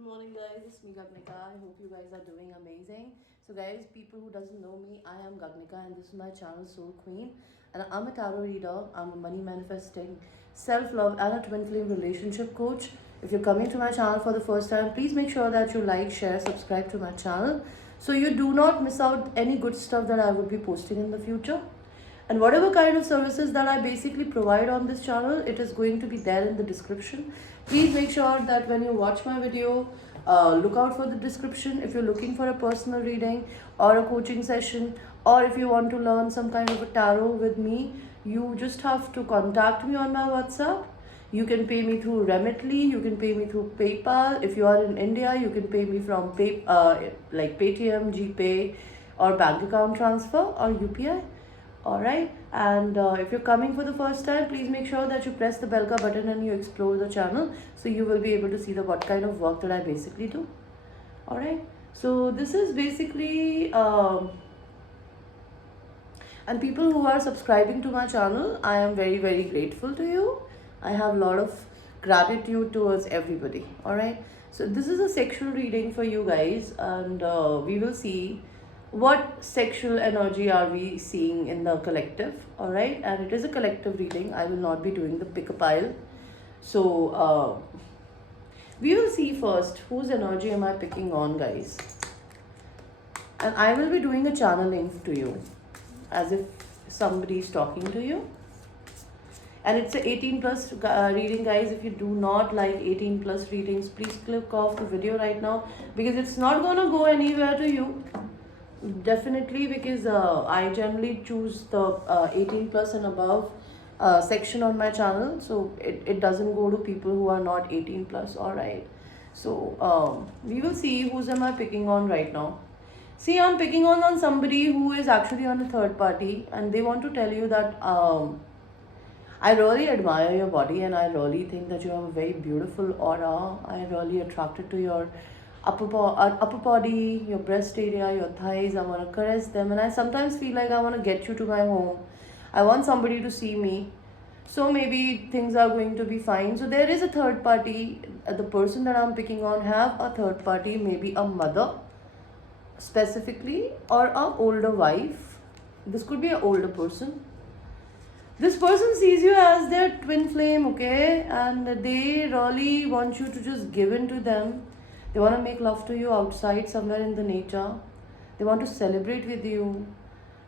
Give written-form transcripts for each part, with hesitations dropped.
Good morning guys, it's me Gagnika. I hope you guys are doing amazing. So guys, people who doesn't know me, I am Gagnika and this is my channel Soul Queen, and I'm a tarot reader, I'm a money manifesting, self-love and a twin flame relationship coach. If you're coming to my channel for the first time, please make sure that you like, share, subscribe to my channel so you do not miss out any good stuff that I would be posting in the future. And whatever kind of services that I basically provide on this channel, it is going to be there in the description. Please make sure that when you watch my video, look out for the description if you're looking for a personal reading or a coaching session, or if you want to learn some kind of a tarot with me, you just have to contact me on my WhatsApp. You can pay me through Remitly, you can pay me through PayPal. If you are in India, you can pay me from like Paytm, GPay, or bank account transfer or UPI. Alright, and if you're coming for the first time, please make sure that you press the bell ka button and you explore the channel so you will be able to see the what kind of work that I basically do. Alright, so this is basically and people who are subscribing to my channel, I am very grateful to you. I have a lot of gratitude towards everybody. Alright, so this is a sexual reading for you guys, and we will see what sexual energy are we seeing in the collective. All right, and it is a collective reading. I will not be doing the pick a pile. So we will see first whose energy am I picking on, guys, and I will be doing a channeling to you as if somebody is talking to you. And it's a 18 plus reading, guys. If you do not like 18 plus readings, please click off the video right now because it's not gonna go anywhere to you. Definitely, because I generally choose the 18 plus and above section on my channel, so it doesn't go to people who are not 18 plus. All right, so we will see who's am I picking on right now. See, I'm picking on somebody who is actually on a third party, and they want to tell you that I really admire your body, and I really think that you have a very beautiful aura. I really attracted to your upper body, your breast area, your thighs. I want to caress them, and I sometimes feel like I want to get you to my home. I want somebody to see me. So maybe things are going to be fine. So there is a third party. The person that I'm picking on have a third party, maybe a mother specifically, or a older wife. This could be an older person. This person sees you as their twin flame, okay, and they really want you to just give in to them. They want to make love to you outside somewhere in the nature. They want to celebrate with you.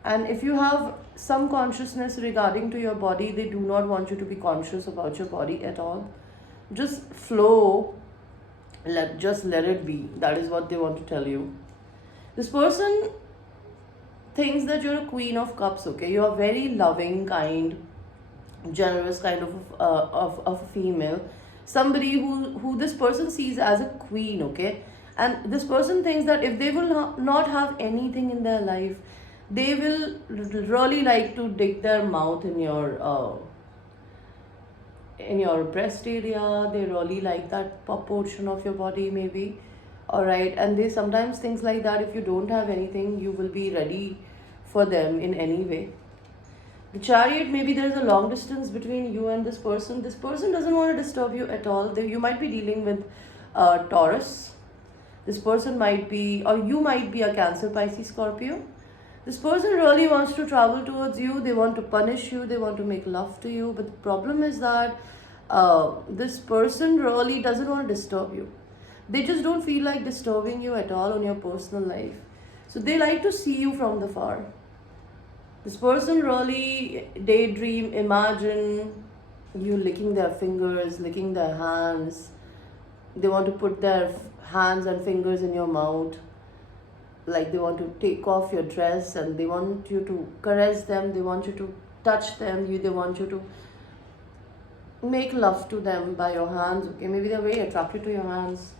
And if you have some consciousness regarding to your body, they do not want you to be conscious about your body at all. Just flow. Just let it be. That is what they want to tell you. This person thinks that you're a queen of cups, okay? You are very loving, kind, generous kind of a female. Somebody who this person sees as a queen, okay, and this person thinks that if they will not have anything in their life, they will really like to dig their mouth in your breast area. They really like that portion of your body, maybe. All right, and they sometimes things like that. If you don't have anything, you will be ready for them in any way. The Chariot, maybe there is a long distance between you and this person. This person doesn't want to disturb you at all. You might be dealing with Taurus. This person might be, or you might be a Cancer, Pisces, Scorpio. This person really wants to travel towards you. They want to punish you. They want to make love to you. But the problem is that this person really doesn't want to disturb you. They just don't feel like disturbing you at all on your personal life. So they like to see you from the far. This person really daydream, imagine you licking their fingers, licking their hands. They want to put their hands and fingers in your mouth. Like they want to take off your dress and they want you to caress them. They want you to touch them. They want you to make love to them by your hands. Okay, maybe they're very attracted to your hands.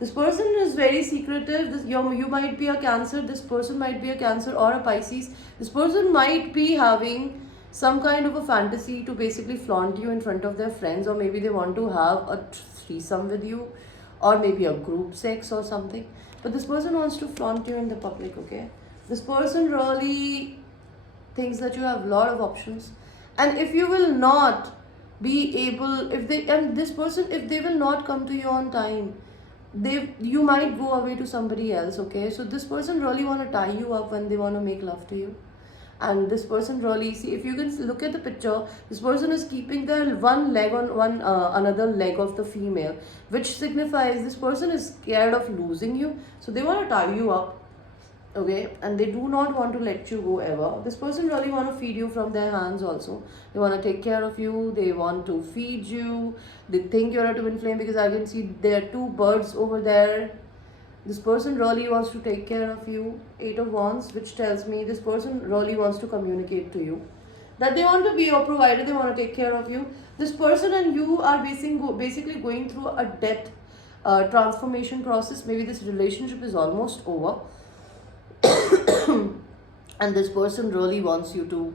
This person is very secretive. You might be a Cancer. This person might be a Cancer or a Pisces. This person might be having some kind of a fantasy to basically flaunt you in front of their friends, or maybe they want to have a threesome with you, or maybe a group sex or something. But this person wants to flaunt you in the public, okay? This person really thinks that you have a lot of options. And if you will not be able, if they, and this person, if they will not come to you on time, you might go away to somebody else. Okay, so this person really want to tie you up when they want to make love to you. And this person really, see, if you can look at the picture, this person is keeping their one leg on one another leg of the female, which signifies this person is scared of losing you, so they want to tie you up. Okay, and they do not want to let you go ever. This person really want to feed you from their hands also. They want to take care of you, they want to feed you, they think you're a twin flame, because I can see there are two birds over there. This person really wants to take care of you. 8 of Wands, which tells me this person really wants to communicate to you that they want to be your provider, they want to take care of you. This person and you are basically going through a death transformation process. Maybe this relationship is almost over. And this person really wants you to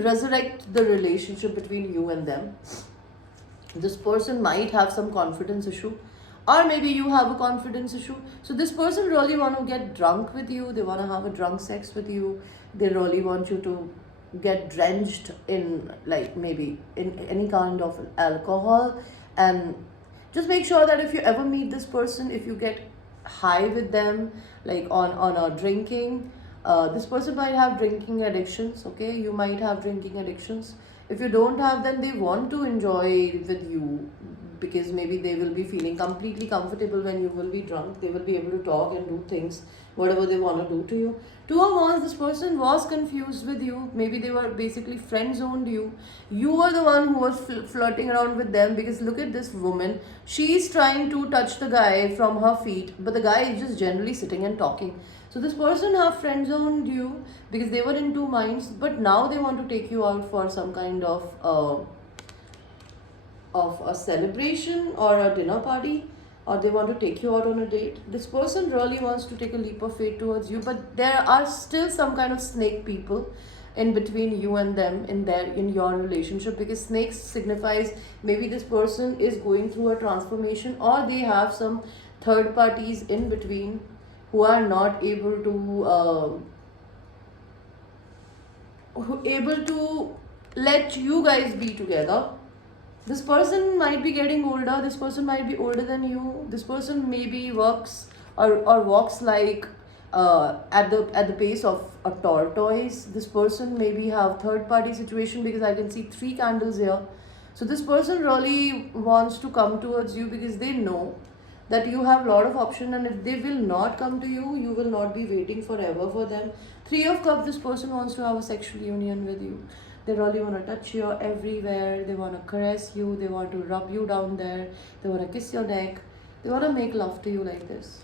resurrect the relationship between you and them. This person might have some confidence issue, or maybe you have a confidence issue. So this person really want to get drunk with you, they want to have a drunk sex with you, they really want you to get drenched in, like, maybe in any kind of alcohol. And just make sure that if you ever meet this person, if you get high with them, like on a drinking, this person might have drinking addictions. Okay, you might have drinking addictions. If you don't have, then they want to enjoy with you, because maybe they will be feeling completely comfortable when you will be drunk. They will be able to talk and do things, whatever they want to do to you. 2 of Wands, this person was confused with you. Maybe they were basically friend zoned you. You were the one who was flirting around with them, because look at this woman. She's trying to touch the guy from her feet, but the guy is just generally sitting and talking. So this person have friend zoned you because they were in two minds, but now they want to take you out for some kind of a celebration or a dinner party, or they want to take you out on a date. This person really wants to take a leap of faith towards you, but there are still some kind of snake people in between you and them in your relationship, because snakes signifies maybe this person is going through a transformation, or they have some third parties in between who are not able to let you guys be together. This person might be getting older, this person might be older than you, this person maybe works or walks like at the pace of a tortoise. This person maybe have third party situation, because I can see 3 candles here. So this person really wants to come towards you because they know that you have a lot of option, and if they will not come to you, you will not be waiting forever for them. 3 of Cups, this person wants to have a sexual union with you. They really want to touch you everywhere, they want to caress you, they want to rub you down there, they want to kiss your neck, they want to make love to you like this.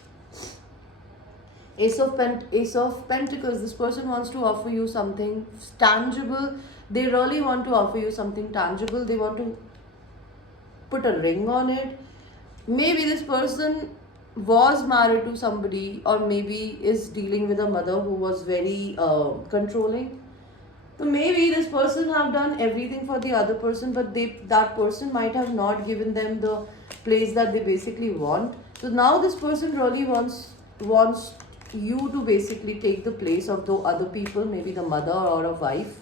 Ace of Pentacles, this person wants to offer you something tangible. They really want to offer you something tangible. They want to put a ring on it. Maybe this person was married to somebody, or maybe is dealing with a mother who was very controlling. So maybe this person have done everything for the other person, but that person might have not given them the place that they basically want. So now this person really wants you to basically take the place of the other people, maybe the mother or a wife,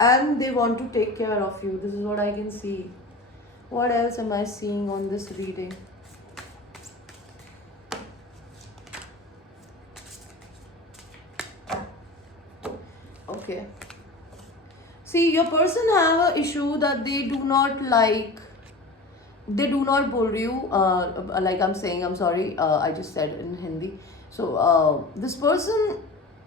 and they want to take care of you. This is what I can see. What else am I seeing on this reading? Okay. See, your person have an issue that they do not like. They do not bol you. Like I'm saying, I'm sorry. I just said in Hindi. So this person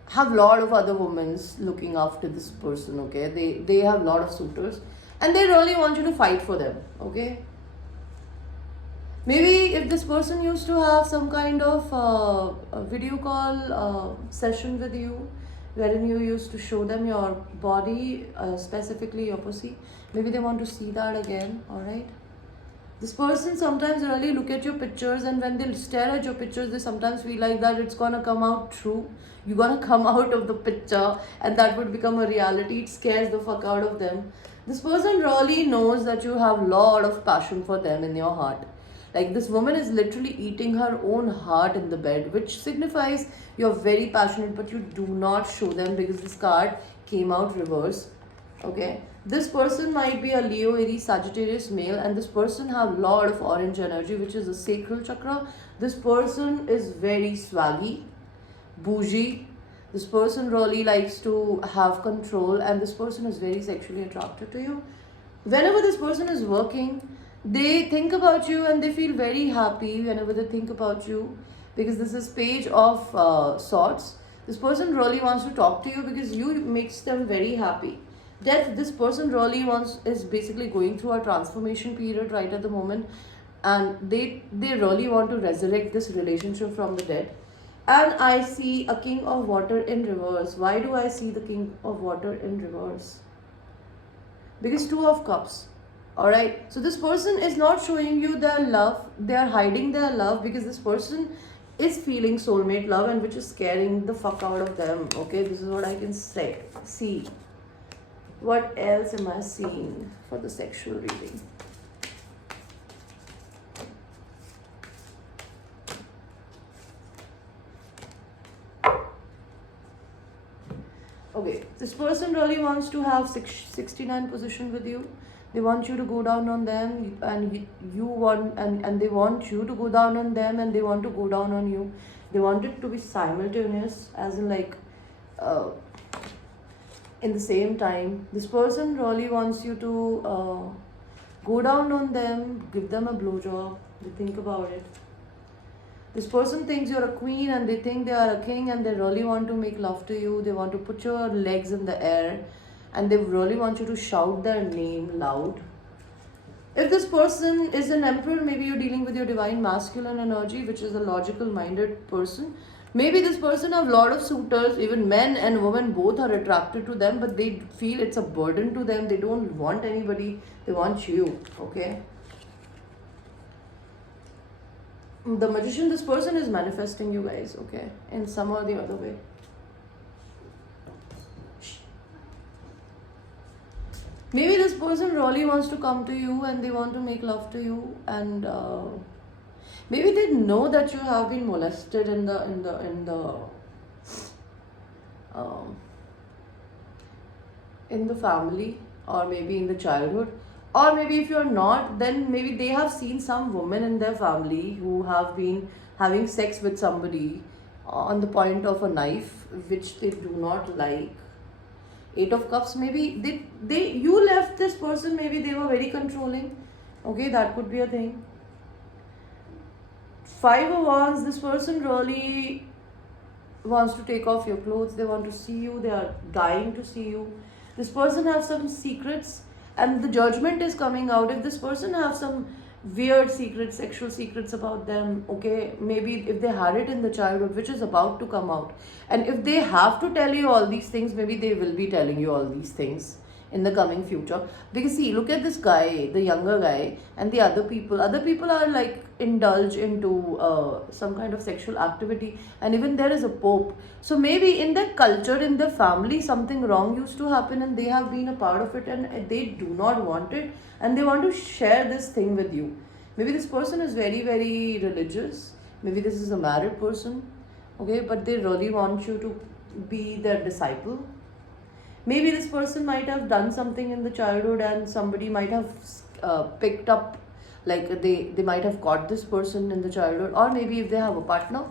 have lot of other women looking after this person. Okay, they have lot of suitors, and they really want you to fight for them. Okay. Maybe if this person used to have some kind of a video call session with you, wherein you used to show them your body, specifically your pussy, maybe they want to see that again. All right. This person sometimes really look at your pictures, and when they stare at your pictures, they sometimes feel like that it's gonna come out true. You're gonna come out of the picture, and that would become a reality. It scares the fuck out of them. This person really knows that you have lot of passion for them in your heart. Like, this woman is literally eating her own heart in the bed, which signifies you're very passionate, but you do not show them because this card came out reverse. Okay, This person might be a Leo, Aries, Sagittarius male, and this person have lot of orange energy, which is a sacral chakra. This person is very swaggy, bougie. This person really likes to have control, and this person is very sexually attracted to you. Whenever this person is working, they think about you and they feel very happy whenever they think about you, because this is page of swords. This person really wants to talk to you because you makes them very happy. That this person really wants is basically going through a transformation period right at the moment, and they really want to resurrect this relationship from the dead. And I see a king of water in reverse. Why do I see the king of water in reverse? Because two of cups. All right, so this person is not showing you their love, they are hiding their love, because this person is feeling soulmate love, and which is scaring the fuck out of them. Okay, this is what I can say. See, what else am I seeing for the sexual reading? Okay, this person really wants to have 69 position with you. They want you to go down on them, and you want, and they want you to go down on them, and they want to go down on you. They want it to be simultaneous, as in like in the same time. This person really wants you to go down on them, give them a blowjob. They think about it. This person thinks you're a queen and they think they are a king, and they really want to make love to you. They want to put your legs in the air, and they really want you to shout their name loud. If this person is an emperor, maybe you're dealing with your divine masculine energy, which is a logical minded person. Maybe this person have a lot of suitors, even men and women both are attracted to them, but they feel it's a burden to them. They don't want anybody, they want you. Okay. The magician, this person is manifesting you guys, okay, in some or the other way. Maybe this person really wants to come to you and they want to make love to you, and maybe they know that you have been molested in the family, or maybe in the childhood. Or maybe if you're not, then maybe they have seen some woman in their family who have been having sex with somebody on the point of a knife, which they do not like. Eight of Cups, maybe you left this person, maybe they were very controlling. Okay, that could be a thing. Five of Wands, this person really wants to take off your clothes. They want to see you, they are dying to see you. This person has some secrets, and the judgment is coming out. If this person have some weird secrets, sexual secrets about them, okay, maybe if they had it in the childhood, which is about to come out, and if they have to tell you all these things, maybe they will be telling you all these things in the coming future. Because see, look at this guy, the younger guy, and the other people are like indulge into some kind of sexual activity, and even there is a pope. So maybe in their culture, in their family, something wrong used to happen, and they have been a part of it, and they do not want it, and they want to share this thing with you. Maybe this person is very, very religious. Maybe this is a married person, okay, but they really want you to be their disciple. Maybe this person might have done something in the childhood, and somebody might have picked up, like they might have caught this person in the childhood. Or maybe if they have a partner,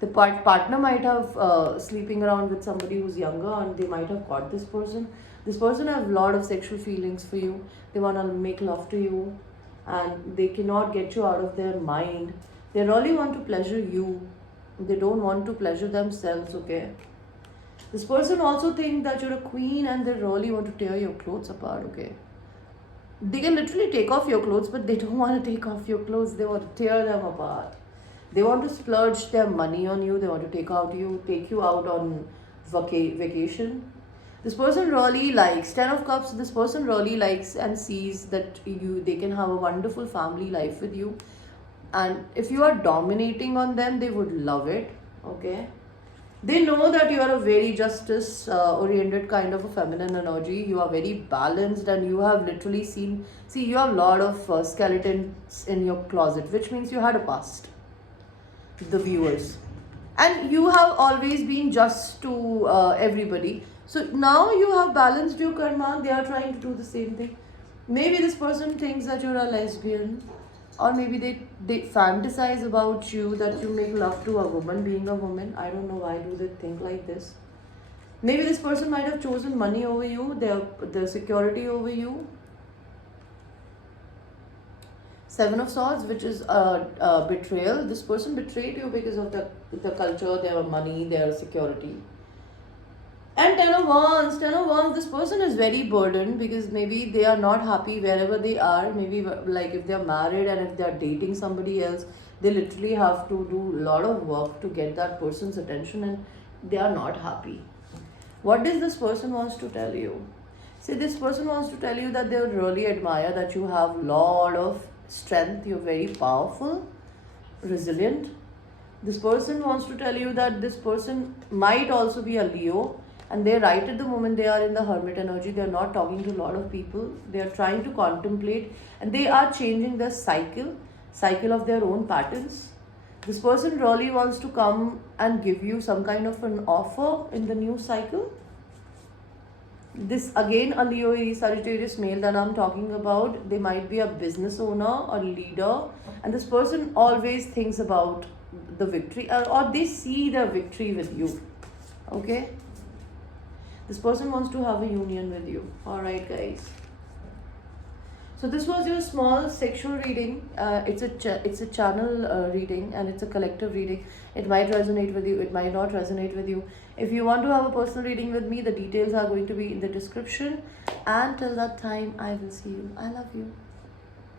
the partner might have sleeping around with somebody who's younger, and they might have caught this person. This person have a lot of sexual feelings for you. They want to make love to you, and they cannot get you out of their mind. They really want to pleasure you. They don't want to pleasure themselves, okay? This person also think that you're a queen, and they really want to tear your clothes apart, okay? They can literally take off your clothes, but they don't want to take off your clothes. They want to tear them apart. They want to splurge their money on you. They want to take you out on vacation. This person really likes 10 of Cups. This person really likes and sees that they can have a wonderful family life with you. And if you are dominating on them, they would love it, okay? They know that you are a very justice oriented kind of a feminine energy. You are very balanced, and you have literally see, you have a lot of skeletons in your closet, which means you had a past, the viewers. And you have always been just to everybody. So now you have balanced your karma, they are trying to do the same thing. Maybe this person thinks that you're a lesbian, or maybe they fantasize about you that you make love to a woman being a woman. I don't know why do they think like this. Maybe this person might have chosen money over you, their security over you. Seven of Swords, which is a betrayal. This person betrayed you because of the culture, their money, their security. And Ten of Wands, this person is very burdened because maybe they are not happy wherever they are. Maybe like if they're married and if they're dating somebody else, they literally have to do a lot of work to get that person's attention and they are not happy. What does this person wants to tell you? See, this person wants to tell you that they would really admire that you have lot of strength, you're very powerful, resilient. This person wants to tell you that this person might also be a Leo, and they're right at the moment they are in the hermit energy. They're not talking to a lot of people. They are trying to contemplate and they are changing the cycle of their own patterns. This person really wants to come and give you some kind of an offer in the new cycle. This again a Leo, Aries, Sagittarius male that I'm talking about. They might be a business owner or leader, and this person always thinks about the victory, or they see the victory with you. Okay, this person wants to have a union with you. All right, guys. So this was your small sexual reading. It's a channel reading and it's a collective reading. It might resonate with you. It might not resonate with you. If you want to have a personal reading with me, the details are going to be in the description. And till that time, I will see you. I love you.